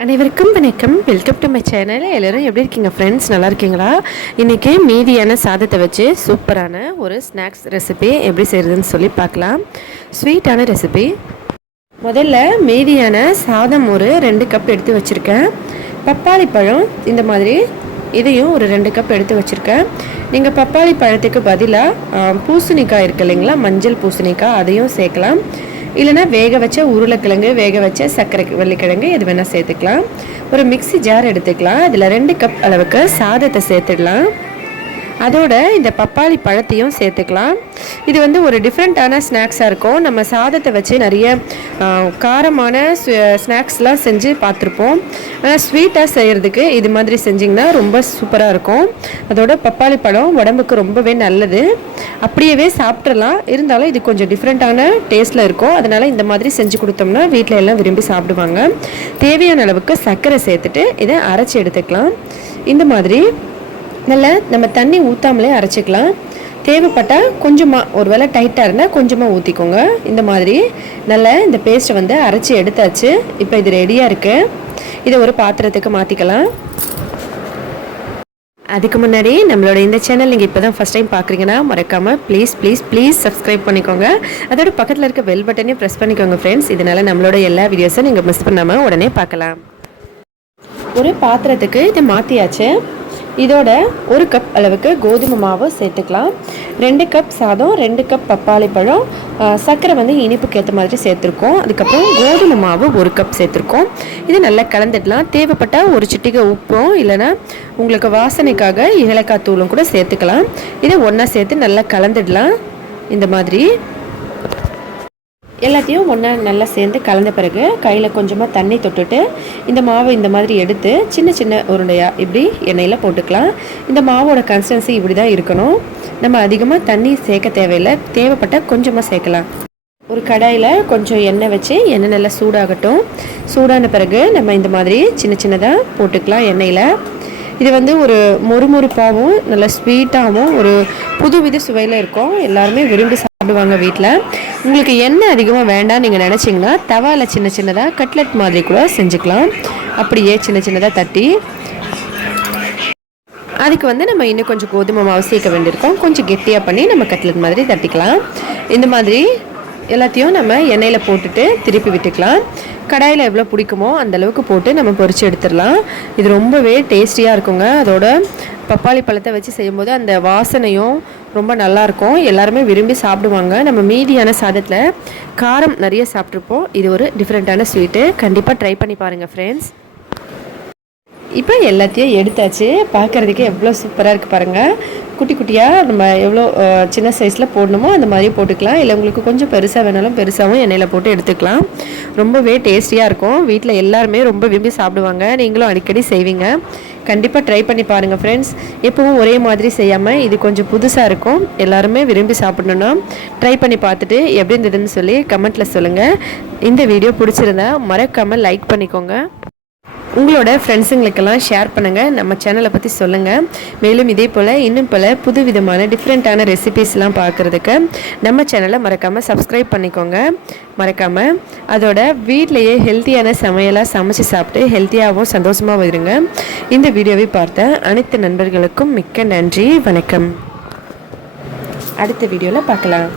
அனைவருக்கும் வணக்கம். Welcome to my channel. எல்லோரும் எப்படி இருக்கீங்க ஃப்ரெண்ட்ஸ்? நல்லா இருக்கீங்களா? இன்றைக்கி மீதியான சாதத்தை வச்சு சூப்பரான ஒரு ஸ்நாக்ஸ் ரெசிபி எப்படி செய்கிறதுன்னு சொல்லி பார்க்கலாம். ஸ்வீட்டான ரெசிபி. முதல்ல மீதியான சாதம் ஒரு 2 கப் எடுத்து வச்சுருக்கேன். பப்பாளி பழம் இந்த மாதிரி இதையும் ஒரு 2 கப் எடுத்து வச்சுருக்கேன். நீங்கள் பப்பாளி பழத்துக்கு பதிலாக பூசணிக்காய் இருக்குது இல்லைங்களா, மஞ்சள் பூசணிக்காய், அதையும் சேர்க்கலாம். இல்லைனா வேக வச்ச உருளைக்கிழங்கு, வேக வச்ச சர்க்கரை வள்ளிக்கிழங்கு எது வேணால் சேர்த்துக்கலாம். ஒரு மிக்ஸி ஜார் எடுத்துக்கலாம். அதில் 2 கப் அளவுக்கு சாதத்தை சேர்த்துடலாம். அதோட இந்த பப்பாளி பழத்தையும் சேர்த்துக்கலாம். இது வந்து ஒரு டிஃப்ரெண்ட்டான ஸ்நாக்ஸாக இருக்கும். நம்ம சாதத்தை வச்சு நிறைய காரமான ஸ்நாக்ஸ்லாம் செஞ்சு பார்த்துருப்போம். ஆனால் ஸ்வீட்டாக செய்கிறதுக்கு இது மாதிரி செஞ்சிங்கன்னா ரொம்ப சூப்பராக இருக்கும். அதோட பப்பாளி பழம் உடம்புக்கு ரொம்பவே நல்லது. அப்படியே சாப்பிட்றலாம். இருந்தாலும் இது கொஞ்சம் டிஃப்ரெண்ட்டான டேஸ்ட்டில் இருக்கும். அதனால் இந்த மாதிரி செஞ்சு கொடுத்தோம்னா வீட்டில் எல்லாம் விரும்பி சாப்பிடுவாங்க. தேவையான அளவுக்கு சர்க்கரை சேர்த்துட்டு இதை அரைச்சி எடுத்துக்கலாம். இந்த மாதிரி நல்லா நம்ம தண்ணி ஊற்றாமலே அரைச்சிக்கலாம். தேவைப்பட்டால் கொஞ்சமாக, ஒரு வேளை டைட்டாக இருந்தால் கொஞ்சமாக ஊற்றிக்கோங்க. இந்த மாதிரி நல்லா இந்த பேஸ்ட்டை வந்து அரைச்சி எடுத்தாச்சு. இப்போ இது ரெடியாக இருக்குது. இதை ஒரு பாத்திரத்துக்கு மாற்றிக்கலாம். அதுக்கு முன்னாடி நம்மளோட இந்த சேனல் நீங்கள் இப்போ தான் ஃபஸ்ட் டைம் பார்க்குறீங்கன்னா மறக்காமல் ப்ளீஸ் சப்ஸ்கிரைப் பண்ணிக்கோங்க. அதோட பக்கத்தில் இருக்க பெல் பட்டனையும் ப்ரெஸ் பண்ணிக்கோங்க ஃப்ரெண்ட்ஸ். இதனால் நம்மளோட எல்லா வீடியோஸும் நீங்கள் மிஸ் பண்ணாமல் உடனே பார்க்கலாம். ஒரு பாத்திரத்துக்கு இதை மாற்றியாச்சு. இதோட 1 கப் அளவுக்கு கோதுமை மாவு சேர்த்துக்கலாம். 2 கப் சாதம், 2 கப் பப்பாளி பழம், சர்க்கரை வந்து இனிப்புக்கு ஏற்ற மாதிரி சேர்த்துருக்கோம். அதுக்கப்புறம் கோதுமை மாவு 1 கப் சேர்த்துருக்கோம். இது நல்லா கலந்துடலாம். தேவைப்பட்டால் ஒரு சிட்டிகை உப்பும் இல்லைனா உங்களுக்கு வாசனைக்காக ஏலக்காய் தூளும் கூட சேர்த்துக்கலாம். இதை ஒன்றா சேர்த்து நல்லா கலந்துடலாம். இந்த மாதிரி எல்லாத்தையும் ஒன்றா நல்லா சேர்ந்து கலந்த பிறகு கையில் கொஞ்சமாக தண்ணி தொட்டுட்டு இந்த மாவை இந்த மாதிரி எடுத்து சின்ன சின்ன உருண்டையாக இப்படி எண்ணெயில் போட்டுக்கலாம். இந்த மாவோட கன்சிஸ்டன்சி இப்படி தான் இருக்கணும். நம்ம அதிகமாக தண்ணி சேர்க்க தேவையில்லை. தேவைப்பட்டால் கொஞ்சமாக சேர்க்கலாம். ஒரு கடாயில் கொஞ்சம் எண்ணெய் வச்சு எண்ணெய் நல்லா சூடாகட்டும். சூடான பிறகு நம்ம இந்த மாதிரி சின்ன சின்னதாக போட்டுக்கலாம் எண்ணெயில். இது வந்து ஒரு மொறுமொறுப்பாகவும் நல்ல ஸ்வீட்டாகவும் ஒரு புதுவித சுவையில் இருக்கும். எல்லாருமே விரும்பி சாப்பிடுவாங்க வீட்டில். உங்களுக்கு எண்ணெய் அதிகமாக வேண்டாம் நீங்கள் நினச்சிங்கன்னா தவாவில் சின்ன சின்னதாக கட்லெட் மாதிரி கூட செஞ்சுக்கலாம். அப்படியே சின்ன சின்னதாக தட்டி அதுக்கு வந்து நம்ம இன்னும் கொஞ்சம் கோதுமை மாவு சேர்க்க வேண்டியிருக்கோம். கொஞ்சம் கெட்டியாக பண்ணி நம்ம கட்லெட் மாதிரி தட்டிக்கலாம். இந்த மாதிரி எல்லாத்தையும் நம்ம எண்ணெயில் போட்டுட்டு திருப்பி விட்டுக்கலாம். கடாயில் எவ்வளோ பிடிக்குமோ அந்தளவுக்கு போட்டு நம்ம பொரித்து எடுத்துடலாம். இது ரொம்பவே டேஸ்டியாக இருக்குங்க. அதோட பப்பாளி பழத்தை வச்சு செய்யும்போது அந்த வாசனையும் ரொம்ப நல்லாயிருக்கும். எல்லாருமே விரும்பி சாப்பிடுவாங்க. நம்ம மீதியான சாதத்தில் காரம் நிறைய சாப்பிட்ருப்போம். இது ஒரு டிஃப்ரெண்ட்டான ஸ்வீட்டு. கண்டிப்பாக ட்ரை பண்ணி பாருங்கள் ஃப்ரெண்ட்ஸ். இப்போ எல்லாத்தையும் எடுத்தாச்சு. பார்க்குறதுக்கு எவ்வளோ சூப்பராக இருக்குது பாருங்கள். குட்டி குட்டியாக நம்ம எவ்வளோ சின்ன சைஸில் போடணுமோ அந்த மாதிரி போட்டுக்கலாம். இல்லை உங்களுக்கு கொஞ்சம் பெருசாக வேணாலும் பெருசாகவும் எண்ணெயில் போட்டு எடுத்துக்கலாம். ரொம்பவே டேஸ்டியாக இருக்கும். வீட்டில் எல்லாருமே ரொம்ப விரும்பி சாப்பிடுவாங்க. நீங்களும் அடிக்கடி செய்வீங்க. கண்டிப்பாக ட்ரை பண்ணி பாருங்கள் ஃப்ரெண்ட்ஸ். எப்பவும் ஒரே மாதிரி செய்யாமல் இது கொஞ்சம் புதுசாக இருக்கும். எல்லாருமே விரும்பி சாப்பிடணுன்னா ட்ரை பண்ணி பார்த்துட்டு எப்படி இருந்ததுன்னு சொல்லி கமெண்ட்டில் சொல்லுங்கள். இந்த வீடியோ பிடிச்சிருந்தா மறக்காமல் லைக் பண்ணிக்கோங்க. உங்களோட ஃப்ரெண்ட்ஸுங்களுக்கெல்லாம் ஷேர் பண்ணுங்கள். நம்ம சேனலை பற்றி சொல்லுங்கள். மேலும் இதே போல் இன்னும் பல புது விதமான டிஃப்ரெண்ட்டான ரெசிபீஸ்லாம் பார்க்குறதுக்கு நம்ம சேனலை மறக்காமல் சப்ஸ்கிரைப் பண்ணிக்கோங்க. மறக்காமல் அதோட வீட்டிலையே ஹெல்த்தியான சமையலாக சமைச்சு சாப்பிட்டு ஹெல்த்தியாகவும் சந்தோஷமாகவும் இருங்க. இந்த வீடியோவை பார்த்த அனைத்து நண்பர்களுக்கும் மிக்க நன்றி. வணக்கம். அடுத்த வீடியோவில் பார்க்கலாம்.